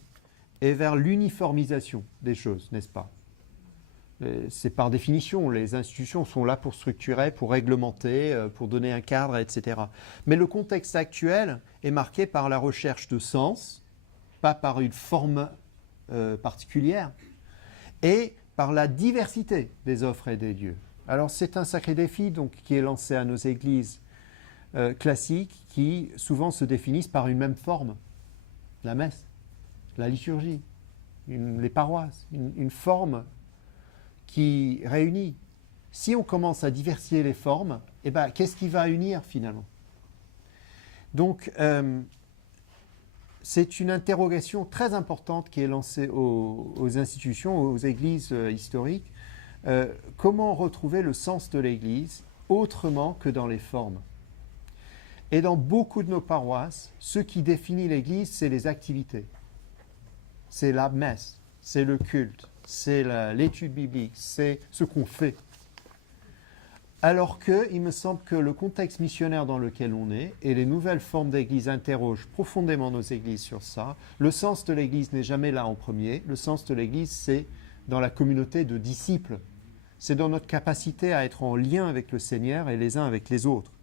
et vers l'uniformisation des choses, n'est-ce pas? C'est par définition, les institutions sont là pour structurer, pour réglementer, pour donner un cadre, etc. Mais le contexte actuel est marqué par la recherche de sens, pas par une forme particulière, et par la diversité des offres et des lieux. Alors c'est un sacré défi donc, qui est lancé à nos églises classiques qui souvent se définissent par une même forme. La messe, la liturgie, les paroisses, une forme qui réunit. si on commence à diversifier les formes, eh ben, qu'est-ce qui va unir finalement? Donc, c'est une interrogation très importante qui est lancée aux institutions, aux églises historiques. Comment retrouver le sens de l'Église autrement que dans les formes? Et dans beaucoup de nos paroisses, ce qui définit l'Église, c'est les activités. C'est la messe, c'est le culte, c'est l'étude biblique, c'est ce qu'on fait. Alors qu'il me semble que le contexte missionnaire dans lequel on est et les nouvelles formes d'Église interrogent profondément nos églises sur ça. Le sens de l'Église n'est jamais là en premier. Le sens de l'Église, c'est dans la communauté de disciples. C'est dans notre capacité à être en lien avec le Seigneur et les uns avec les autres.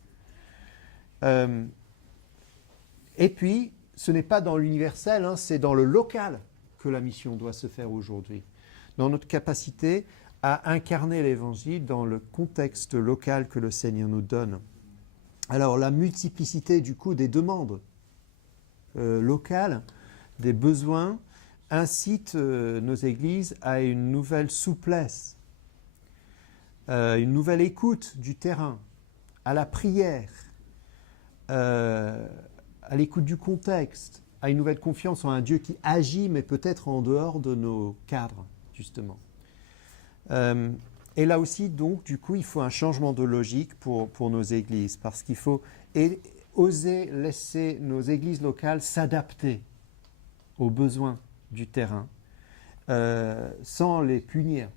Et puis, ce n'est pas dans l'universel, hein, c'est dans le local que la mission doit se faire aujourd'hui. Dans notre capacité à incarner l'Évangile dans le contexte local que le Seigneur nous donne. Alors, la multiplicité du coup des demandes locales, des besoins, incite nos églises à une nouvelle souplesse, une nouvelle écoute du terrain, à la prière, à l'écoute du contexte, à une nouvelle confiance en un Dieu qui agit, mais peut-être en dehors de nos cadres, justement. Et là aussi, donc, du coup, il faut un changement de logique pour nos églises, parce qu'il faut oser laisser nos églises locales s'adapter aux besoins du terrain, sans les punir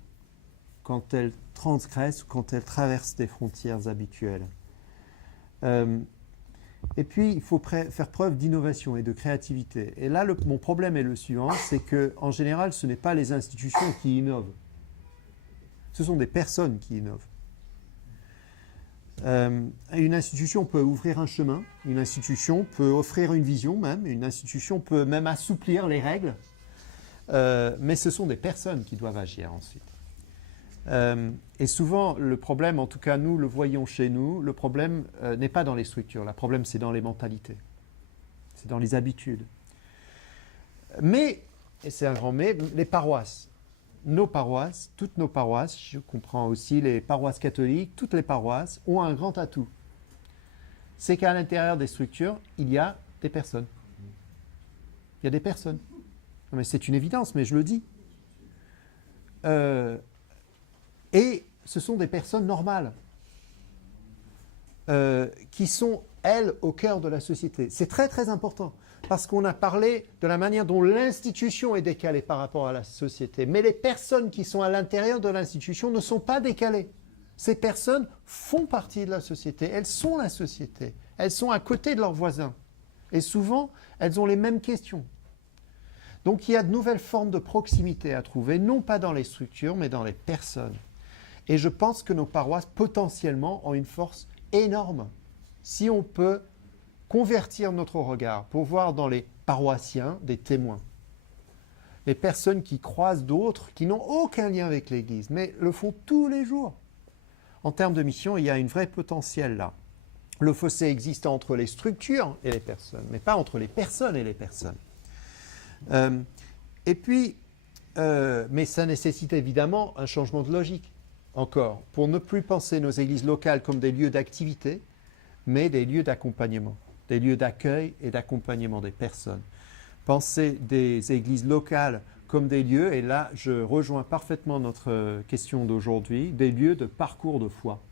quand elles transgressent ou quand elles traversent des frontières habituelles. Et puis, il faut faire preuve d'innovation et de créativité. Et là, mon problème est le suivant, c'est qu'en général, ce n'est pas les institutions qui innovent. Ce sont des personnes qui innovent. Une institution peut ouvrir un chemin, une institution peut offrir une vision même, une institution peut même assouplir les règles, mais ce sont des personnes qui doivent agir ensuite. Et souvent, le problème, en tout cas nous le voyons chez nous, le problème n'est pas dans les structures, le problème c'est dans les mentalités, c'est dans les habitudes. Mais, et c'est un grand mais, les paroisses. Nos paroisses, toutes nos paroisses, je comprends aussi les paroisses catholiques, toutes les paroisses ont un grand atout. C'est qu'à l'intérieur des structures, il y a des personnes. Il y a des personnes. Non, mais c'est une évidence, mais je le dis. Et ce sont des personnes normales qui sont, elles, au cœur de la société. C'est très, très important. Parce qu'on a parlé de la manière dont l'institution est décalée par rapport à la société. Mais les personnes qui sont à l'intérieur de l'institution ne sont pas décalées. Ces personnes font partie de la société. Elles sont la société. Elles sont à côté de leurs voisins. Et souvent, elles ont les mêmes questions. Donc il y a de nouvelles formes de proximité à trouver, non pas dans les structures, mais dans les personnes. Et je pense que nos paroisses, potentiellement, ont une force énorme. Si on peut convertir notre regard pour voir dans les paroissiens des témoins. Les personnes qui croisent d'autres, qui n'ont aucun lien avec l'Église, mais le font tous les jours. En termes de mission, il y a un vrai potentiel là. Le fossé existe entre les structures et les personnes, mais pas entre les personnes et les personnes. Mais ça nécessite évidemment un changement de logique, encore, pour ne plus penser nos églises locales comme des lieux d'activité, mais des lieux d'accompagnement. Des lieux d'accueil et d'accompagnement des personnes. Penser des églises locales comme des lieux, et là je rejoins parfaitement notre question d'aujourd'hui, des lieux de parcours de foi.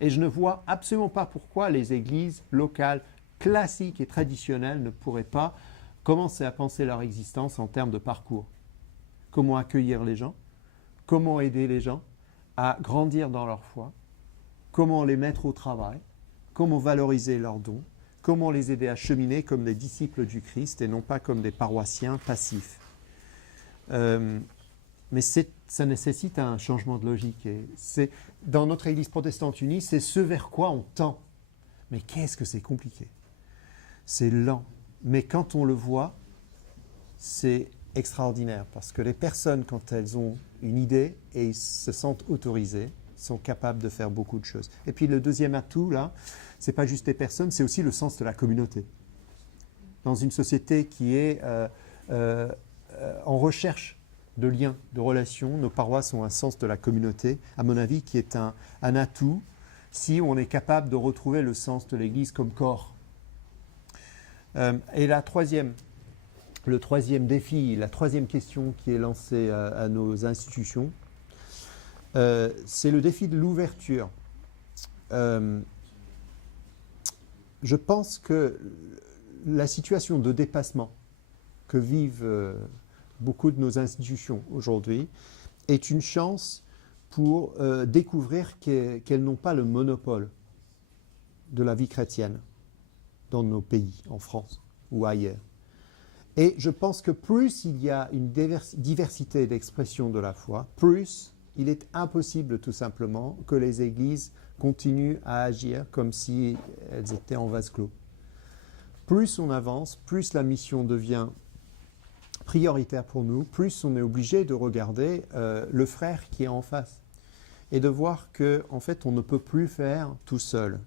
Et je ne vois absolument pas pourquoi les églises locales classiques et traditionnelles ne pourraient pas commencer à penser leur existence en termes de parcours. Comment accueillir les gens, comment aider les gens à grandir dans leur foi, comment les mettre au travail, comment valoriser leurs dons, comment les aider à cheminer comme des disciples du Christ et non pas comme des paroissiens passifs. Mais ça nécessite un changement de logique. Et dans notre Église protestante unie, c'est ce vers quoi on tend. Mais qu'est-ce que c'est compliqué. C'est lent. Mais quand on le voit, c'est extraordinaire. Parce que les personnes, quand elles ont une idée et se sentent autorisées, sont capables de faire beaucoup de choses. Et puis le deuxième atout, là, ce n'est pas juste les personnes, c'est aussi le sens de la communauté. Dans une société qui est en recherche de lien, de relation. Nos paroisses ont un sens de la communauté, à mon avis, qui est un atout si on est capable de retrouver le sens de l'Église comme corps. Et le troisième défi, la troisième question qui est lancée à nos institutions, c'est le défi de l'ouverture. Je pense que la situation de dépassement que vivent beaucoup de nos institutions aujourd'hui est une chance pour découvrir qu'elles n'ont pas le monopole de la vie chrétienne dans nos pays, en France ou ailleurs. Et je pense que plus il y a une diversité d'expression de la foi, plus il est impossible tout simplement que les églises continuent à agir comme si elles étaient en vase clos. Plus on avance, plus la mission devient prioritaire pour nous, plus on est obligé de regarder le frère qui est en face et de voir qu'en fait on ne peut plus faire tout seul.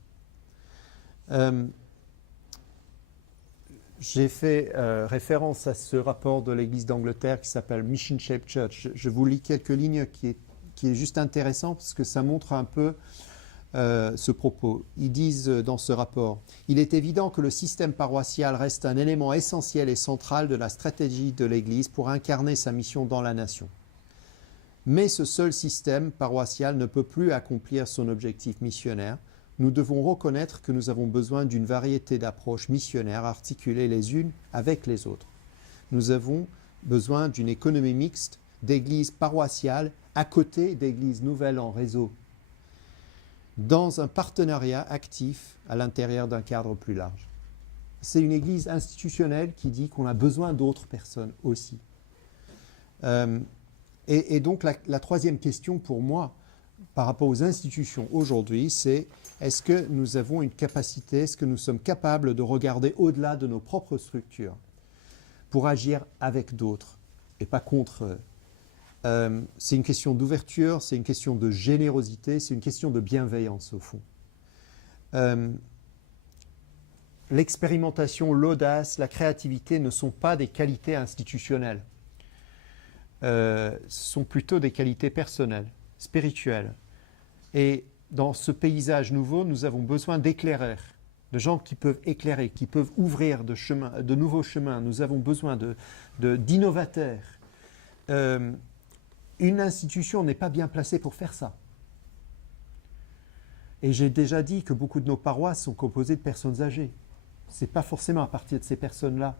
J'ai fait référence à ce rapport de l'Église d'Angleterre qui s'appelle Mission Shaped Church. Je vous lis quelques lignes qui est juste intéressant parce que ça montre un peu ce propos. Ils disent dans ce rapport « Il est évident que le système paroissial reste un élément essentiel et central de la stratégie de l'Église pour incarner sa mission dans la nation. Mais ce seul système paroissial ne peut plus accomplir son objectif missionnaire. Nous devons reconnaître que nous avons besoin d'une variété d'approches missionnaires articulées les unes avec les autres. Nous avons besoin d'une économie mixte d'églises paroissiales à côté d'églises nouvelles en réseau, dans un partenariat actif à l'intérieur d'un cadre plus large. » C'est une église institutionnelle qui dit qu'on a besoin d'autres personnes aussi. Et donc la troisième question pour moi, par rapport aux institutions aujourd'hui, c'est est-ce que nous avons une capacité, est-ce que nous sommes capables de regarder au-delà de nos propres structures pour agir avec d'autres et pas contre eux. C'est une question d'ouverture, c'est une question de générosité, c'est une question de bienveillance au fond. L'expérimentation, l'audace, la créativité ne sont pas des qualités institutionnelles. Ce sont plutôt des qualités personnelles, spirituelles. Et dans ce paysage nouveau, nous avons besoin d'éclaireurs, de gens qui peuvent éclairer, qui peuvent ouvrir de nouveaux chemins. Nous avons besoin d'innovateurs. Une institution n'est pas bien placée pour faire ça. Et j'ai déjà dit que beaucoup de nos paroisses sont composées de personnes âgées. Ce n'est pas forcément à partir de ces personnes-là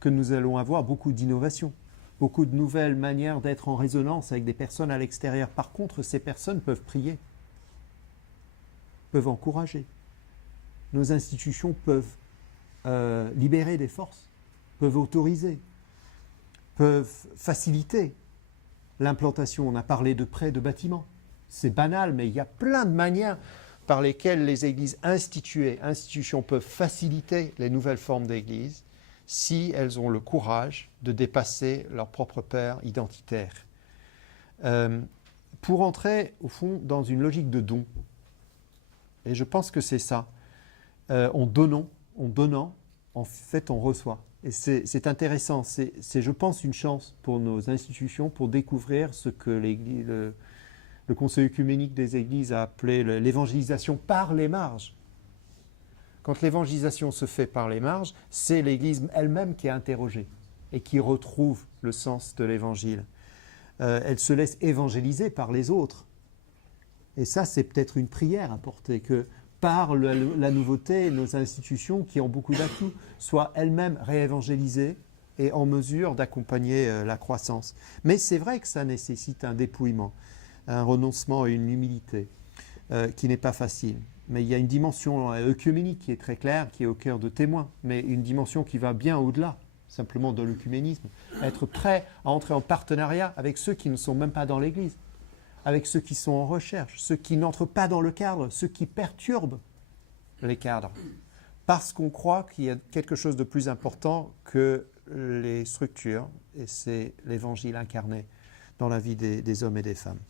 que nous allons avoir beaucoup d'innovations, beaucoup de nouvelles manières d'être en résonance avec des personnes à l'extérieur. Par contre, ces personnes peuvent prier, peuvent encourager. Nos institutions peuvent libérer des forces, peuvent autoriser, peuvent faciliter l'implantation. On a parlé de prêts de bâtiments. C'est banal, mais il y a plein de manières par lesquelles les églises institutions peuvent faciliter les nouvelles formes d'église si elles ont le courage de dépasser leur propre père identitaire. Pour entrer, au fond, dans une logique de don. Et je pense que c'est ça. En donnant, en fait, on reçoit. Et c'est intéressant. C'est, je pense, une chance pour nos institutions pour découvrir ce que le Conseil œcuménique des Églises a appelé l'évangélisation par les marges. Quand l'évangélisation se fait par les marges, c'est l'Église elle-même qui est interrogée et qui retrouve le sens de l'Évangile. Elle se laisse évangéliser par les autres. Et ça, c'est peut-être une prière à porter, que par la nouveauté, nos institutions, qui ont beaucoup d'atouts, soient elles-mêmes réévangélisées et en mesure d'accompagner la croissance. Mais c'est vrai que ça nécessite un dépouillement, un renoncement et une humilité qui n'est pas facile. Mais il y a une dimension œcuménique qui est très claire, qui est au cœur de Témoins, mais une dimension qui va bien au-delà simplement de l'œcuménisme. Être prêt à entrer en partenariat avec ceux qui ne sont même pas dans l'Église, avec ceux qui sont en recherche, ceux qui n'entrent pas dans le cadre, ceux qui perturbent les cadres, parce qu'on croit qu'il y a quelque chose de plus important que les structures, et c'est l'Évangile incarné dans la vie des hommes et des femmes.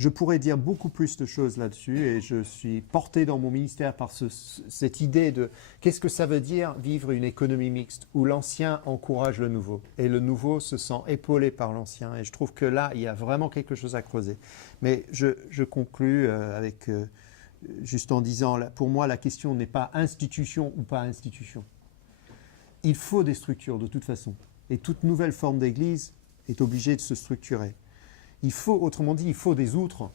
Je pourrais dire beaucoup plus de choses là-dessus et je suis porté dans mon ministère par cette idée de qu'est-ce que ça veut dire vivre une économie mixte où l'ancien encourage le nouveau et le nouveau se sent épaulé par l'ancien. Et je trouve que là, il y a vraiment quelque chose à creuser. Mais je conclus juste en disant, pour moi, la question n'est pas institution ou pas institution. Il faut des structures de toute façon. Et toute nouvelle forme d'église est obligée de se structurer. Autrement dit, il faut des outres.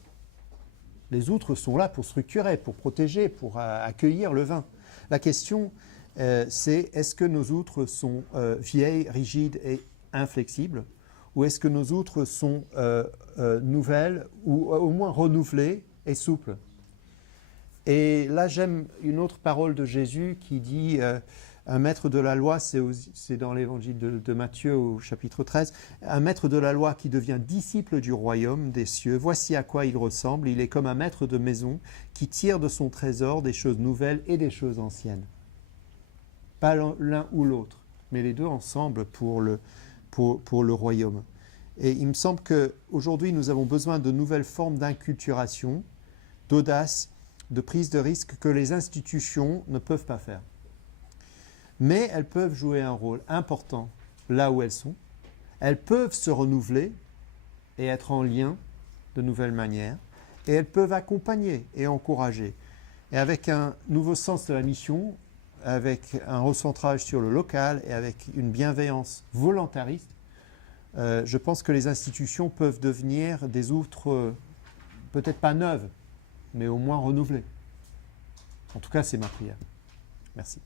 Les outres sont là pour structurer, pour protéger, pour accueillir le vin. La question, c'est est-ce que nos outres sont vieilles, rigides et inflexibles, ou est-ce que nos outres sont nouvelles, ou au moins renouvelées et souples? Et là, j'aime une autre parole de Jésus qui dit un maître de la loi, c'est dans l'évangile de Matthieu au chapitre 13, un maître de la loi qui devient disciple du royaume des cieux, voici à quoi il ressemble, il est comme un maître de maison qui tire de son trésor des choses nouvelles et des choses anciennes. Pas l'un ou l'autre, mais les deux ensemble pour le royaume. Et il me semble qu'aujourd'hui, nous avons besoin de nouvelles formes d'inculturation, d'audace, de prise de risque que les institutions ne peuvent pas faire. Mais elles peuvent jouer un rôle important là où elles sont. Elles peuvent se renouveler et être en lien de nouvelles manières. Et elles peuvent accompagner et encourager. Et avec un nouveau sens de la mission, avec un recentrage sur le local et avec une bienveillance volontariste, je pense que les institutions peuvent devenir des outres, peut-être pas neuves, mais au moins renouvelées. En tout cas, c'est ma prière. Merci.